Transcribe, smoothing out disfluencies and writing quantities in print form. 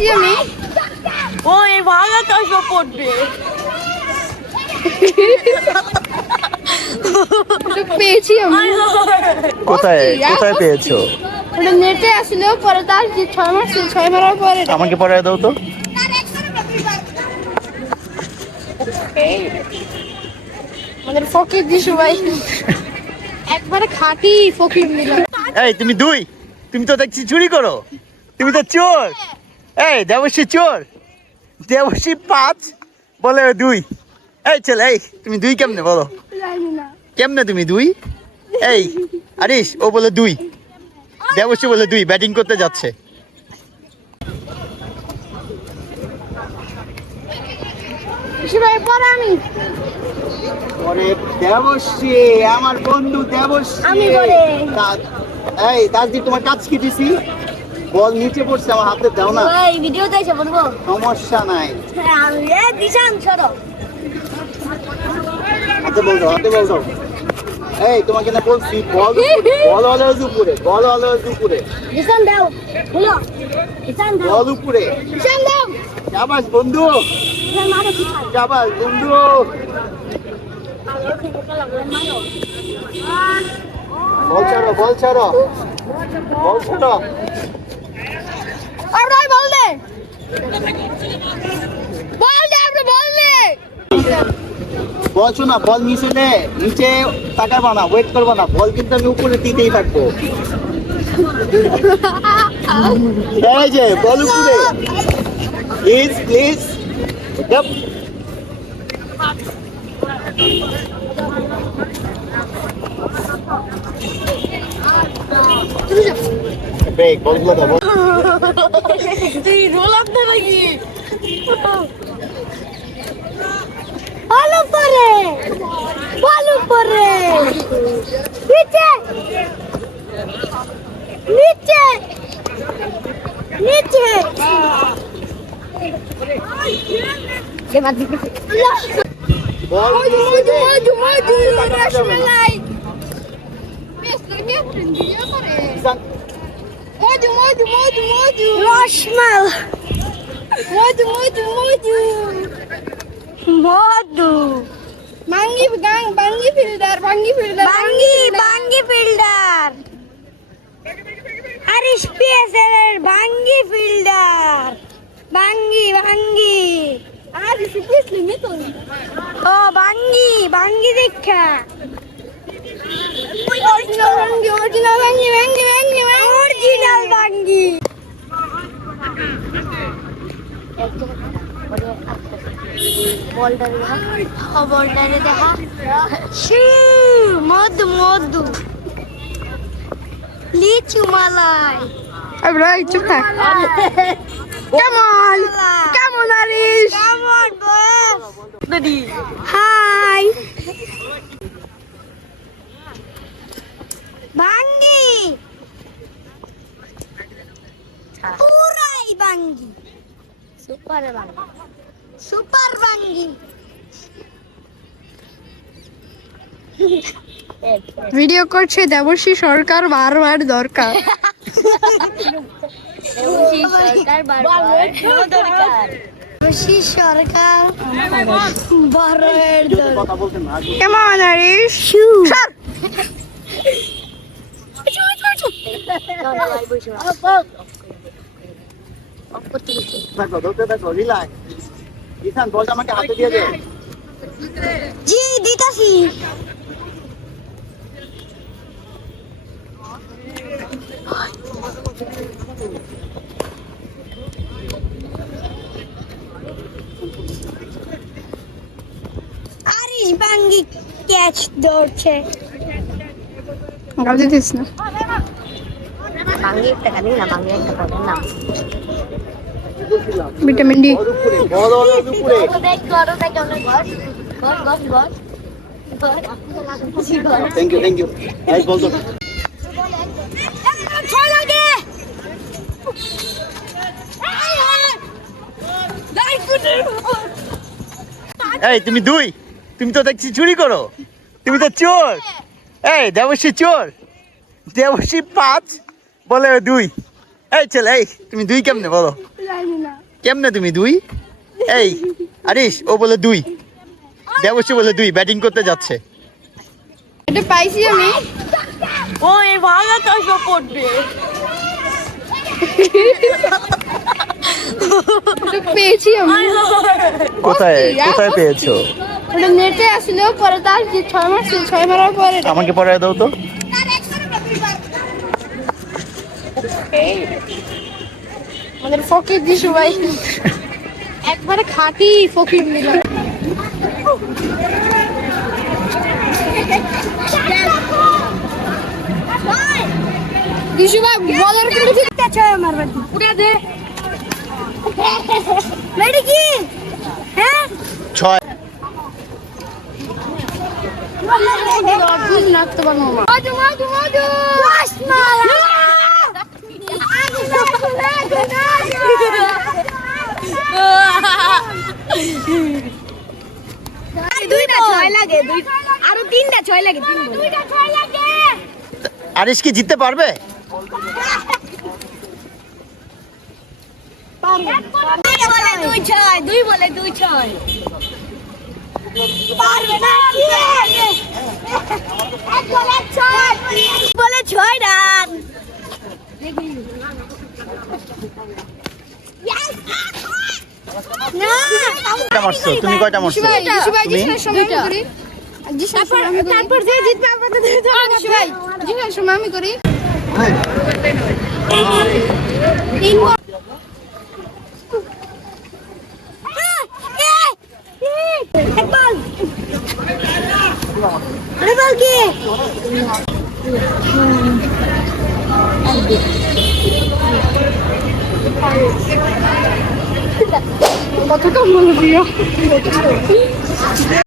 পেয়েছি আমি। ওই ভাঙা তো সব পড়বে। পেয়েছি আমি। কোথায় কোথায় পেয়েছো? ওটা নেটে আসলে পরে তার যে 6 মাস ছিল, 6 মাসের পরে আমাকে পড়ায় দাও তো। আমাদের ফকির দিশু ভাই একবারে খাঁটি ফকির মিলা। এই তুমি দুই, তুমি তো দেখছি চুরি করো, তুমি তো চোর। এই দেবশ্রী চোর, দেবশ্রী 5 বলে 2। এই ছেলে, এই তুমি 2 কেমনে বলো? জানি না কেমনে তুমি 2? এই আরিশ ও বলে 2, দেবশ্রী বলে 2, ব্যাটিং করতে যাচ্ছে। দিশু ভাই পরে আমি ওরে দেবশ্রী, আমার বন্ধু দেবশ্রী। আমি বলে। এই তাজদীপ, তোমার কাজ কি দিছি? বল নিচে পড়ছে, আমার হাতে দাও না। ভাই ভিডিও দেখে বলবো। সমস্যা নাই, আমি দিশান সরো। হাতে বল দাও, হাতে বল দাও। এই তোমাকে না বলছি বল, বল হলো উপরে, বল হলো উপরে, দিশান দাও। বলো। দিশান দাও। বল উপরে। দিশান দাও। শাবাশ বন্ধু, দিশান মারো কি খায়? শাবাশ বন্ধু। বল ছাড়ো, বল ছাড়ো, বল ছাড়ো। আর ভাই বল দে, বল দে, আপনি বল দে। বল শোনা, বল নিচে নে, নিচে তাকাবো না, ওয়েট করবো না, বল কিন্তু আমি উপরে দিতেই থাকবো। এই যে বল উপরে, প্লিজ প্লিজ। ব্রেক, বলগুলো দাও। তুই রোল আপ দে নাকি? ভালো করে, ভালো করে, নিচে, নিচে, নিচে। বল Maju, নিচে maju, নে। maju, maju, তাকানো যাবে না। Rashmalai. Maju, maju, maju, maju. Rashmal. Maju, maju, maju. মধু। Bangi pegang, bangi filter, bangi filter. বাঙ্গি ফিল্ডার। আরিশ পিএসএল বাঙ্গি ফিল্ডার। বাঙ্গি। Ah, di sini limit tuh. ও বাঙ্গি দেখা। Original bangi, original bangi, bangi, bangi, bangi. Original বাঙ্গি। বলটারে দেখা। শু মধু। লিচু মালাই। Ay, bro, চুপ থাক. Come on, come on, Arish. Come on, boys. Hi. বাঙ্গি। পুরাই বাঙ্গি। সুপার বাঙ্গি। ভিডিও করছে দেবশ্রী সরকার, বারবার দরকার। সরকার বারবার দরকার। সরকার বারের দরকার। কথা বলতে না। Come on, Arish. Sir. দেখো, ধরতে দেখো, রিল্যাক্স। ঈশান, বলটা আমাকে হাতে দিয়ে দে। জি দিতাছি। আরিশ বাঙ্গি ক্যাচ ধরছে। গাল দিস না। বাঙ্গি একটা খালি না, বাঙ্গি একটা পাবে না। Vitamin D. বল উপরে, বল হলো উপরে। Thank you. এই বল তো। এই তুমি 2, তুমি তো দেখছি চুরি করো, তুমি তো চোর। এই দেবশ্রী চোর, দেবশ্রী 5 বলে 2। এই ছেলে, এই তুমি 2 কেমনে বলো? জানি না। কেমনে তুমি 2? এই আরিশ ও বলে 2, দেবশ্রী বলে 2, ব্যাটিং করতে যাচ্ছে। এটা পাইছি আমি। ওই ভালো তো সব পড়বে। এটা পেয়েছি আমি। কোথায় কোথায় পেয়েছো? ওটা নেটে আসলো, পরে তার যে 6 মাস 6 মারার পরে আমাকে পড়ায় দাও তো। আমাদের ফকির দিশু ভাই একবারে খাঁটি ফকির নিল। দিশু ভাই বলার কিন্তু ঠিক আছে মারবে উড়ে দে। মেডি কি হ্যাঁ 6 দুধ নাচতে পারবো না। মধু মধু মধু রসমালাই দুইটা 6 লাগে, আরো 3টা 6 লাগে, 2টা 6 লাগে। আরিশ কি জিততে পারবে? দুই বলে 2-6 পারবে না কি এক বলে 6 বলে 6 রান। না কয়টা মারছো তুমি? কয়টা মারছো দিশু ভাই তুমি? জিসার সময় আমি করি। জিসার সময় আমি করি। তারপর যে জিতবে আমাদের দিশু ভাই জিসার সময় আমি করি। কতটা মনে প্রিয়